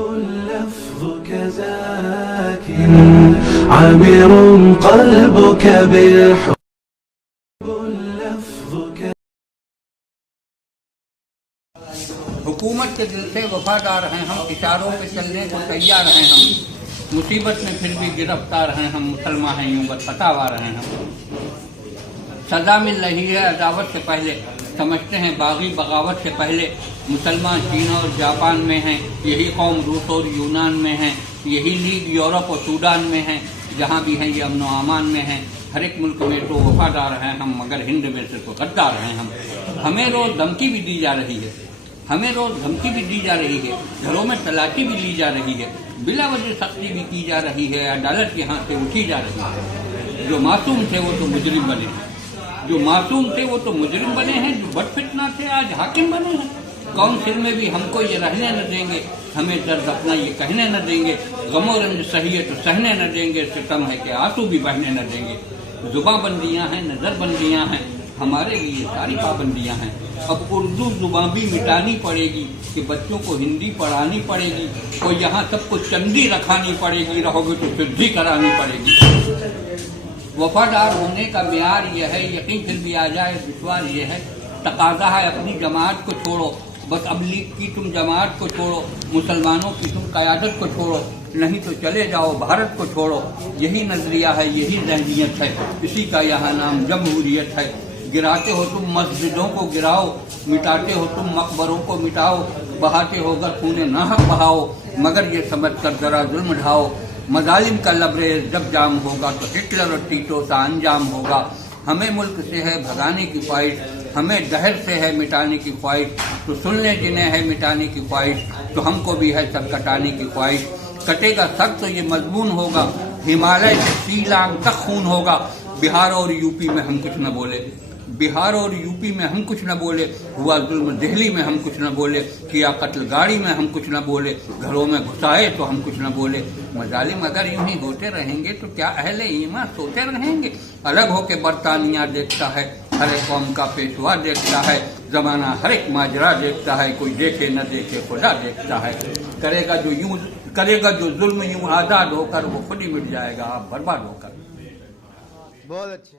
لفظك زاك عامر قلبك بالحب لفظك. حکومت کے دل سے وفادار ہیں ہم، اشاروں پہ چلنے کو تیار ہیں ہم، مصیبت میں پھر بھی گرفتار ہیں ہم، مسلمان ہیں یوں بس فتاوار ہیں ہم. سزا مل رہی ہے عداوت سے پہلے، سمجھتے ہیں باغی بغاوت سے پہلے. مسلمان چین اور جاپان میں ہیں، یہی قوم روس اور یونان میں ہیں، یہی لیگ یورپ اور سوڈان میں ہیں، جہاں بھی ہیں یہ امن و امان میں ہیں. ہر ایک ملک میں تو وفادار ہیں ہم، مگر ہند میں سے تو غدار ہیں ہم. ہمیں روز دھمکی بھی دی جا رہی ہے، ہمیں روز دھمکی بھی دی جا رہی ہے، گھروں میں تلاشی بھی لی جا رہی ہے، بلا وجہ سختی بھی کی جا رہی ہے، عدالت کے ہاتھ سے اٹھی جا رہی ہے. جو معصوم تھے وہ تو مجرم بنے ہیں، جو معصوم تھے وہ تو مجرم بنے ہیں، جو بد فتنہ تھے آج حاکم بنے ہیں. کونسل میں بھی ہم کو یہ رہنے نہ دیں گے، ہمیں درد اپنا یہ کہنے نہ دیں گے، غم و رنج سہی ہے تو سہنے نہ دیں گے، ستم ہے کہ آنسو بھی بہنے نہ دیں گے. زباں بندیاں ہیں، نظر بندیاں ہیں، ہمارے لیے ساری پابندیاں ہیں. اب اردو زبان بھی مٹانی پڑے گی کہ بچوں کو ہندی پڑھانی پڑے گی، اور یہاں سب کو چندی رکھانی پڑے گی، رہو گے تو سدھی کرانی پڑے گی. وفادار ہونے کا معیار یہ ہے، یقین پھر بھی آ جائے دشوار یہ ہے. تقاضا ہے اپنی جماعت کو چھوڑو، بس اب لیگ کی تم جماعت کو چھوڑو، مسلمانوں کی تم قیادت کو چھوڑو، نہیں تو چلے جاؤ بھارت کو چھوڑو. یہی نظریہ ہے، یہی ذہنیت ہے، اسی کا یہاں نام جمہوریت ہے. گراتے ہو تم مسجدوں کو گراؤ، مٹاتے ہو تم مقبروں کو مٹاؤ، بہاتے ہو گر خون ناحق بہاؤ، مگر یہ سمجھ کر ذرا ظلم ڈھاؤ. مظالم کا لبریز جب جام ہوگا تو ہٹلر اور ٹیٹو کا انجام ہوگا. ہمیں ملک سے ہے بھگانے کی خواہش، ہمیں دہر سے ہے مٹانے کی خواہش، تو سن لیں جنہیں ہے مٹانے کی خواہش، تو ہم کو بھی ہے سر کٹانے کی خواہش. کٹے گا سر تو یہ مضمون ہوگا، ہمالیہ سے شیلانگ تک خون ہوگا. بہار اور یو پی میں ہم کچھ نہ بولے، بہار اور یو پی میں ہم کچھ نہ بولے، ہوا ظلم دہلی میں ہم کچھ نہ بولے، کیا قتل گاڑی میں ہم کچھ نہ بولے، گھروں میں گھسائے تو ہم کچھ نہ بولے. مظالم اگر یوں ہی ہوتے رہیں گے تو کیا اہل ایمان سوتے رہیں گے؟ الگ ہو کے برطانیہ دیکھتا ہے، ہر ایک قوم کا پیشوا دیکھتا ہے، زمانہ ہر ایک ماجرا دیکھتا ہے، کوئی دیکھے نہ دیکھے خدا دیکھتا ہے. کرے گا جو ظلم یوں آزاد ہو کر، وہ خود ہی مٹ جائے گا آپ برباد ہو کر. بہت اچھے.